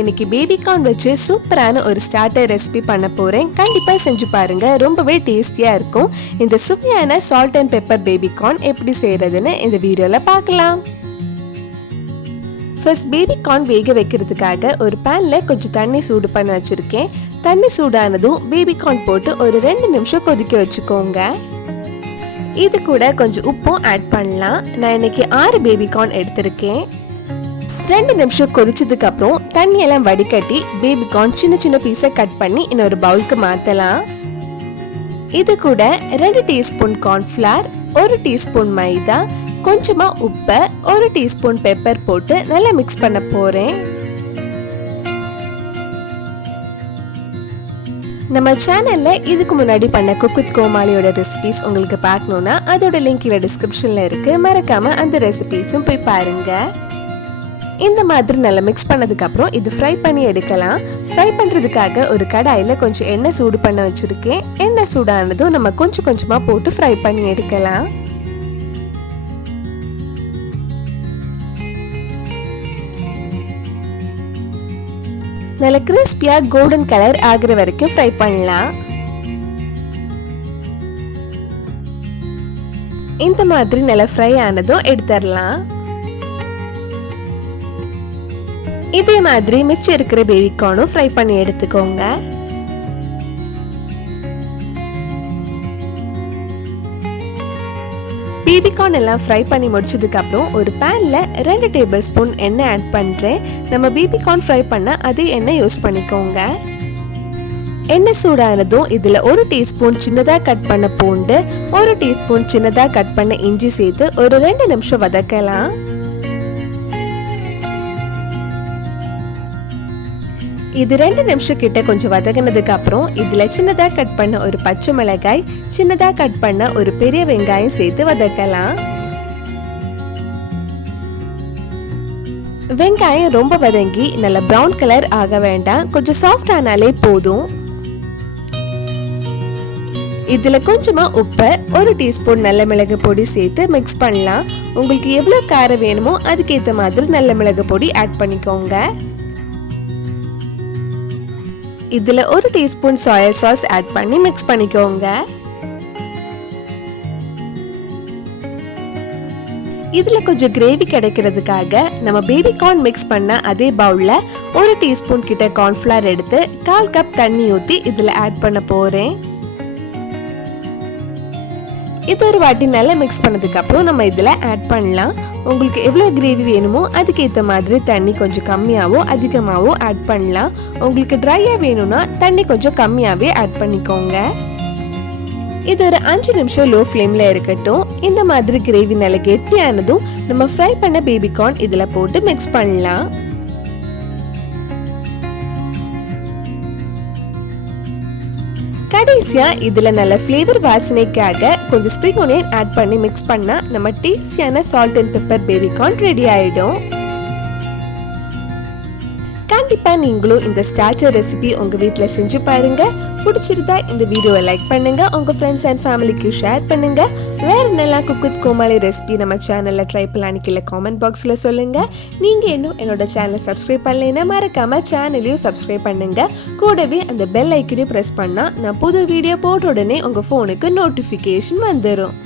இன்னைக்கு baby corn வச்சு சூப்பரான ஒரு ஸ்டார்டர் ரெசிபி பண்ண போறேன். கண்டிப்பா செஞ்சு பாருங்க, ரொம்பவே டேஸ்டியா இருக்கும். இந்த சுவையான salt and pepper baby corn எப்படி செய்யறதுன்னு இந்த வீடியோல பார்க்கலாம். ஃபர்ஸ்ட் பேபி கார்ன் வேக வைக்கிறதுக்காக ஒரு பேன்ல கொஞ்சம் தண்ணி சூடு பண்ண வச்சிருக்கேன். தண்ணி சூடானதும் பேபி கார்ன் போட்டு ஒரு 2 நிமிஷம் கொதிக்க வச்சுக்கோங்க. இது கூட கொஞ்சம் உப்பும் ஆட் பண்ணலாம். நான் இன்னைக்கு 6 பேபி கார்ன் எடுத்திருக்கேன். 2 நிமிஷம் கொதிச்சதுக்கு அப்புறம் தண்ணியெல்லாம் வடிகட்டி பேபி கார்ன் சின்ன சின்ன பீஸை கட் பண்ணி இன்னொரு பவுலுக்கு மாற்றலாம். இது கூட 2 டீஸ்பூன் கார்ன்ஃப்ளவர், 1 டீஸ்பூன் மைதா, கொஞ்சமா உப்பு, 1 டீஸ்பூன் பெப்பர் போட்டு நல்லா மிக்ஸ் பண்ண போறேன். நம்ம சேனல்ல இதுக்கு முன்னாடி பண்ண குக் வித் கோமாளியோட ரெசிபிஸ் உங்களுக்கு பார்க்கணும்னா அதோட லிங்க் கீழே டிஸ்கிரிப்ஷன்ல இருக்கு. மறக்காம அந்த ரெசிபிஸும் போய் பாருங்க. இந்த மாதிரி நல்லா மிக்ஸ் பண்ணதுக்கு அப்புறம் இது ஃப்ரை பண்ணி எடுக்கலாம். ஃப்ரை பண்றதுக்காக ஒரு கடாயில கொஞ்சம் எண்ணெய் சூடு பண்ண வச்சிருக்கேன். எண்ணெய் சூடானதும் நம்ம கொஞ்சம் கொஞ்சமா போட்டு ஃப்ரை பண்ணி எடுக்கலாம். நல்ல கிறிஸ்பியா கோல்டன் கலர் ஆகுற வரைக்கும் ஃப்ரை பண்ணலாம். இந்த மாதிரி நல்லா ஃப்ரை ஆனதும் எடுத்துடலாம். இதே மாதிரி மிச்சம் இருக்கிற பேபி கார்னும் ஃப்ரை பண்ணி எடுத்துக்கோங்க. பேபி கார்ன் எல்லாம் ஃப்ரை பண்ணி முடிச்சதுக்கு அப்புறம் ஒரு பேன்ல 2 டேபிள் ஸ்பூன் எண்ணெய் ஆட் பண்றேன். நம்ம பேபி கார்ன் ஃப்ரை பண்ண அதே எண்ணெய் யூஸ் பண்ணிக்கோங்க. எண்ணெய் சூடானதும் இதுல 1 டீஸ்பூன் சின்னதா கட் பண்ண பூண்டு, 1 டீஸ்பூன் சின்னதா கட் பண்ண இஞ்சி சேர்த்து ஒரு 2 நிமிஷம் வதக்கலாம். இது 2 நிமிஷம் கிட்ட கொஞ்சம் வதங்கினதுக்கு அப்புறம் இதுல சின்னதா கட் பண்ண ஒரு பச்சை மிளகாய், சின்னதா கட் பண்ண ஒரு பெரிய வெங்காயம் சேர்த்து வதக்கலாம். வெங்காயம் ரொம்ப வதங்கி நல்ல பிரவுன் கலர் ஆக வேண்டாம், கொஞ்சம் சாஃப்ட் ஆனாலே போதும். இதுல கொஞ்சமா உப்பு, 1 டீஸ்பூன் நல்ல மிளகு பொடி சேர்த்து மிக்ஸ் பண்ணலாம். உங்களுக்கு எவ்வளவு காரம் வேணுமோ அதுக்கேற்ற மாதிரி நல்ல மிளகு பொடி ஆட் பண்ணிக்கோங்க. இதுல 1 டீஸ்பூன் சோயா சாஸ் ஆட் பண்ணி மிக்ஸ் பண்ணிக்கோங்க. இதுல கொஞ்சம் கிரேவி கிடைக்கிறதுக்காக நம்ம பேபி கார்ன் மிக்ஸ் பண்ண அதே பவுல்ல 1 டீஸ்பூன் கிட்ட கார்ன்ஃப்ளவர் எடுத்து 1/4 கப் தண்ணி ஊத்தி இதுல ஆட் பண்ண போறேன். இது ஒரு வாட்டி நல்லா மிக்ஸ் பண்ணதுக்கு அப்புறம் நம்ம இதுல ஆட் பண்ணலாம். உங்களுக்கு எவ்வளவு கிரேவி வேணுமோ அதுக்கேற்ற மாதிரி தண்ணி கொஞ்சம் கம்மியாவோ அதிகமாவோ ஆட் பண்ணலாம். உங்களுக்கு ட்ரையா வேணும்னா தண்ணி கொஞ்சம் கம்மியாவே ஆட் பண்ணிக்கோங்க. இது ஒரு 5 நிமிஷம் லோ ஃப்ளேம்ல இருக்கட்டும். இந்த மாதிரி கிரேவி நல்லா கெட்டியானதும் நம்ம ஃப்ரை பண்ண பேபி கார்ன் இதுல போட்டு மிக்ஸ் பண்ணலாம். கடைசியா இதுல நல்ல ஃப்ளேவர் வாசனைக்காக கொஞ்சம் ஸ்ப்ரிங் ஆனியன் ஆட் பண்ணி மிக்ஸ் பண்ணா நம்ம டேஸ்டியான salt and pepper baby corn ready ஆயிடும். கண்டிப்பா நீங்களும் இந்த ஸ்டார்டர் ரெசிபி உங்க வீட்ல செஞ்சு பாருங்க. பிடிச்சிருந்தா இந்த வீடியோவை லைக் பண்ணுங்க, உங்க ஃப்ரெண்ட்ஸ் அண்ட் ஃபேமிலிக்கு ஷேர் பண்ணுங்க. வேற என்னெல்லாம் குக் வித் கோமாளி ரெசிபி நம்ம சேனல்ல ட்ரை பண்ணலான்னு கீழே காமெண்ட் பாக்ஸ்ல சொல்லுங்க. நீங்க இன்னும் என்னோட சேனலை சப்ஸ்கிரைப் பண்ணலைன்னா மறக்காம சேனலையும் சப்ஸ்கிரைப் பண்ணுங்க. கூடவே அந்த பெல் ஐக்கனையும் பிரஸ் பண்ணா நான் புது வீடியோ போட்ட உடனே உங்க போனுக்கு நோட்டிபிகேஷன் வந்துடும்.